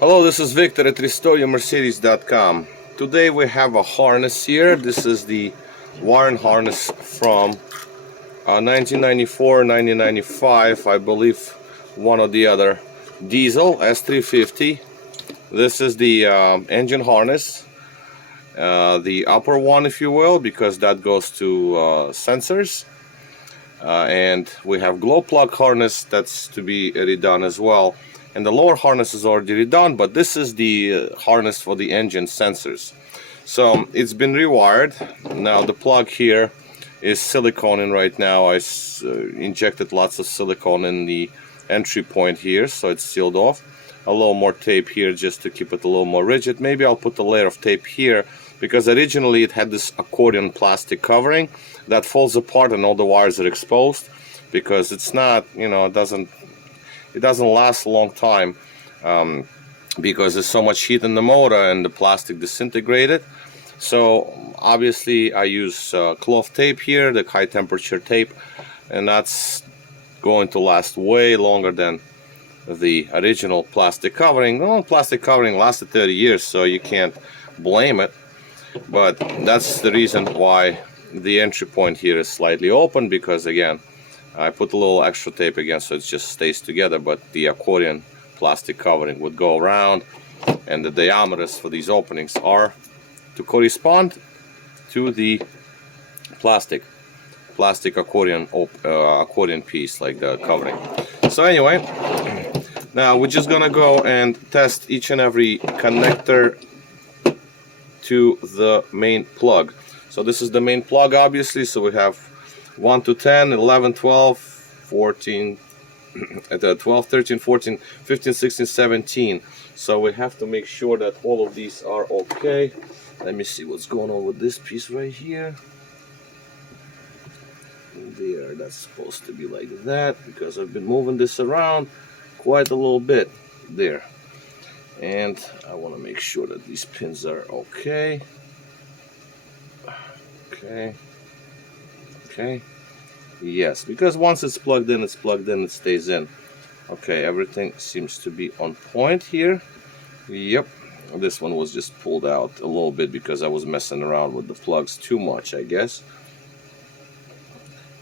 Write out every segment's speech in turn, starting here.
Hello, this is Victor at RestoreYourMercedes.com. Today we have a harness here. This is the wiring harness from 1994, 1995, I believe, one or the other. Diesel S350. This is the engine harness, the upper one, if you will, because that goes to sensors. And we have glow plug harness that's to be redone as well. And the lower harness is already redone, but this is the harness for the engine sensors. So it's been rewired. Now the plug here is silicone in right now. I injected lots of silicone in the entry point here, so it's sealed off. A little more tape here just to keep it a little more rigid. Maybe I'll put a layer of tape here, because originally it had this accordion plastic covering that falls apart and all the wires are exposed, because it's not, you know, it doesn't last a long time, because there's so much heat in the motor and the plastic disintegrated. So obviously I use cloth tape here, the high temperature tape, and that's going to last way longer than the original plastic covering. Well, plastic covering lasted 30 years, so you can't blame it. But that's the reason why the entry point here is slightly open, because again, I put a little extra tape again so it just stays together, but the accordion plastic covering would go around, and the diameters for these openings are to correspond to the plastic accordion piece, like the covering. So anyway, now we're just gonna go and test each and every connector to the main plug. So this is the main plug, obviously. So we have 1 to 10, 11, 12, 14, 12, 13, 14, 15, 16, 17. So we have to make sure that all of these are okay. Let me see what's going on with this piece right here. There, that's supposed to be like that, because I've been moving this around quite a little bit there. And I want to make sure that these pins are okay. Okay. Yes, because once it's plugged in, it stays in. Okay, everything seems to be on point here. Yep. This one was just pulled out a little bit because I was messing around with the plugs too much, I guess.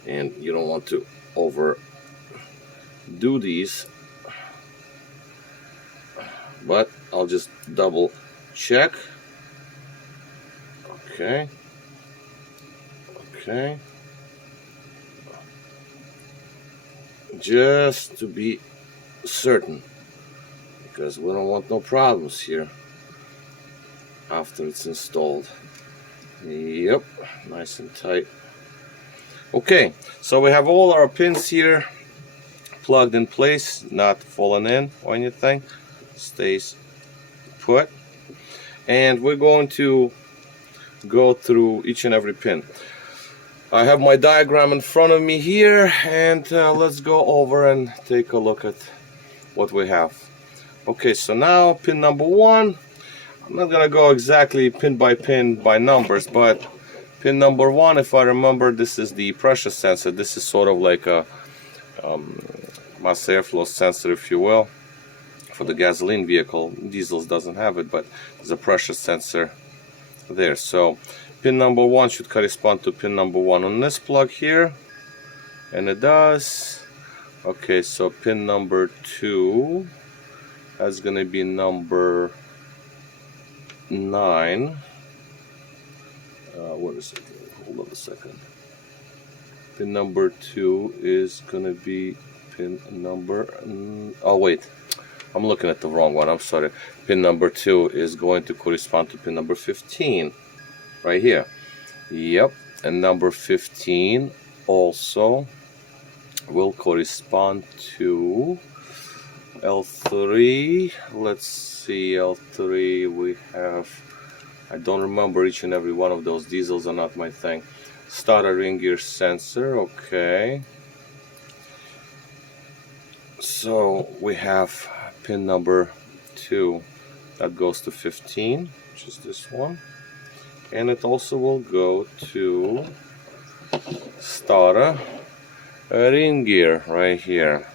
And you don't want to overdo these. But I'll just double check. Okay. Just to be certain, because we don't want no problems here after it's installed. Yep, nice and tight. Okay, so we have all our pins here plugged in place, not falling in or anything. Stays put, and we're going to go through each and every pin. I have my diagram in front of me here, and let's go over and take a look at what we have. Okay, so now pin number 1, I'm not gonna go exactly pin by numbers, but pin number 1, if I remember, this is the pressure sensor. This is sort of like a mass airflow sensor, if you will, for the gasoline vehicle. Diesels doesn't have it, but there's a pressure sensor there. So pin number 1 should correspond to pin number 1 on this plug here, and it does. Okay, so pin number 2, that's gonna be number 9. What is it? Hold on a second. Pin number 2 is gonna be pin number, oh wait, I'm looking at the wrong one, I'm sorry. Pin number 2 is going to correspond to pin number 15 right here. Yep, and number 15 also will correspond to L3. Let's see, L3 we have, I don't remember each and every one of those. Diesels are not my thing. Starter ring gear sensor, okay. So we have pin number 2, that goes to 15, which is this one. And it also will go to starter ring gear right here.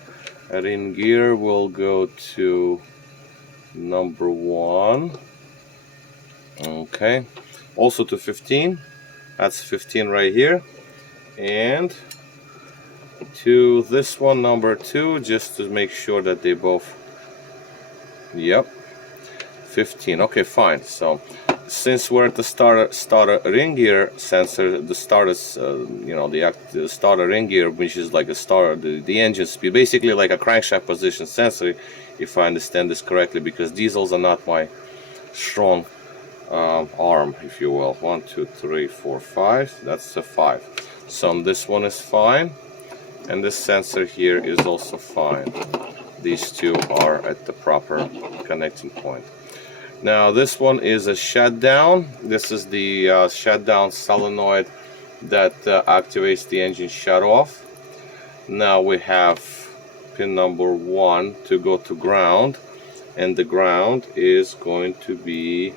Ring gear will go to number 1. Okay, also to 15. That's 15 right here. And to this one, number 2, just to make sure that they both, yep, 15. Okay, fine. So since we're at the starter ring gear sensor, the starter, the starter ring gear, which is like a starter, the engine speed, basically like a crankshaft position sensor, if I understand this correctly, because diesels are not my strong arm, if you will. 1, 2, 3, 4, 5. That's a 5. So this one is fine, and this sensor here is also fine. These two are at the proper connecting point. Now this one is a shutdown. This is the shutdown solenoid that activates the engine shut off. Now we have pin number 1 to go to ground, and the ground is going to be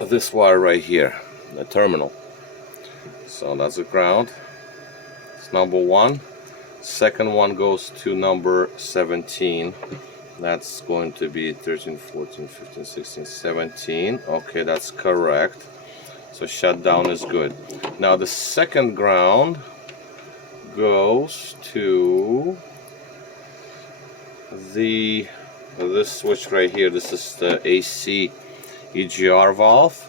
this wire right here, the terminal. So that's the ground. It's number 1. Second one goes to number 17. That's going to be 13, 14, 15, 16, 17. Okay, that's correct. So shutdown is good. Now the second ground goes to this switch right here. This is the AC EGR valve.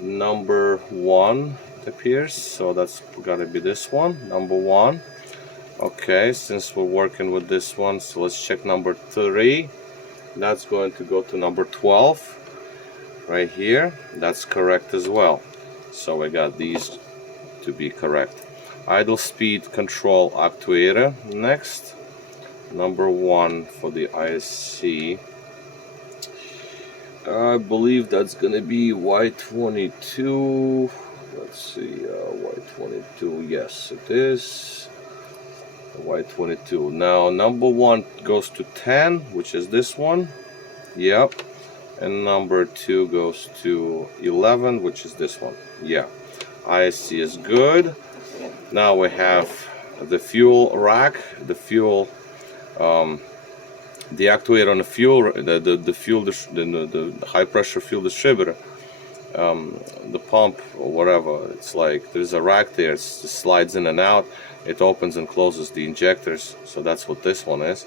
Number 1 it appears. So that's gotta be this one, number 1. Okay, since we're working with this one, so let's check number 3. That's going to go to number 12 right here. That's correct as well. So we got these to be correct. Idle speed control actuator next. Number 1 for the ISC. I believe that's gonna be Y22. Let's see, Y22. Yes, it is. Y22. Now number 1 goes to 10, which is this one. Yep. And number 2 goes to 11, which is this one. Yeah. ISC is good. Now we have the fuel rack, the fuel, the actuator on the fuel, the high pressure fuel distributor, the pump or whatever. It's like there's a rack there. It slides in and out. It opens and closes the injectors. So that's what this one is.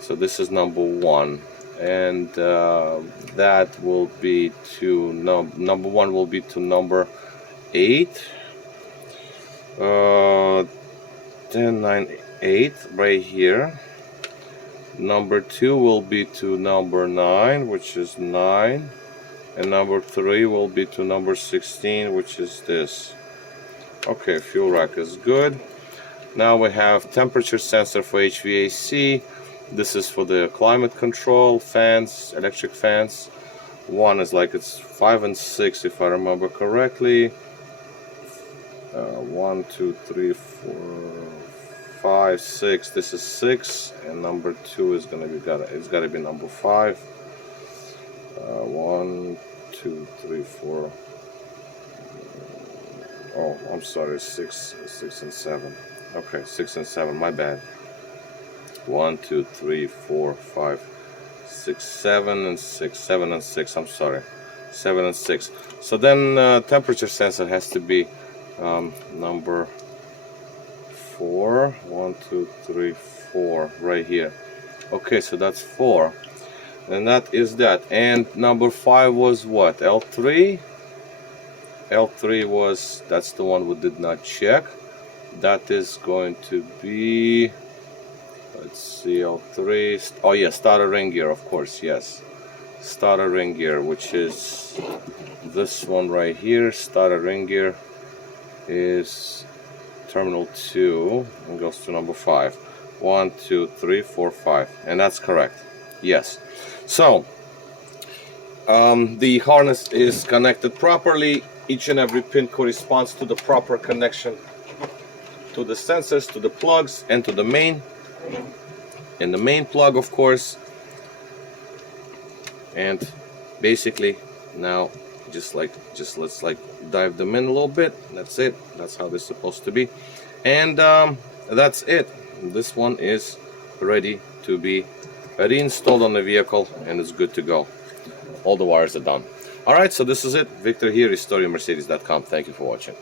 So this is number 1, and that will be to number 1 will be to number 8. 10, 9, 8 right here. Number 2 will be to number 9, which is 9, and number 3 will be to number 16, which is this. Okay, fuel rack is good. Now we have temperature sensor for HVAC. This is for the climate control, fans, electric fans. One is like it's 5 and 6 if I remember correctly. 1, 2, 3, 4, 5, 6. This is 6, and number 2 is gonna be it's gotta be number 5. 1, 2, 3, 4. Oh, I'm sorry, 6 and 7. Okay, 6 and 7. My bad. 1, 2, 3, 4, 5, 6, 7 and 6. 7 and 6. I'm sorry. 7 and 6. So then temperature sensor has to be number 4. 1, 2, 3, 4 right here. Okay, so that's 4, and that is that. And number 5 was what? L3. L3 was, that's the one we did not check. That is going to be, let's see, L3. Oh yeah, starter ring gear, of course. Yes, starter ring gear, which is this one right here. Starter ring gear is terminal 2 and goes to number 5. 1, 2, 3, 4, 5, and that's correct. Yes. So the harness is connected properly. Each and every pin corresponds to the proper connection to the sensors, to the plugs, and to the main. And the main plug, of course. And basically now just let's dive them in a little bit. That's it. That's how they're supposed to be. And that's it. This one is ready to be reinstalled on the vehicle, and it's good to go. All the wires are done. Alright, so this is it. Victor here, RestoreYourMercedes.com. Thank you for watching.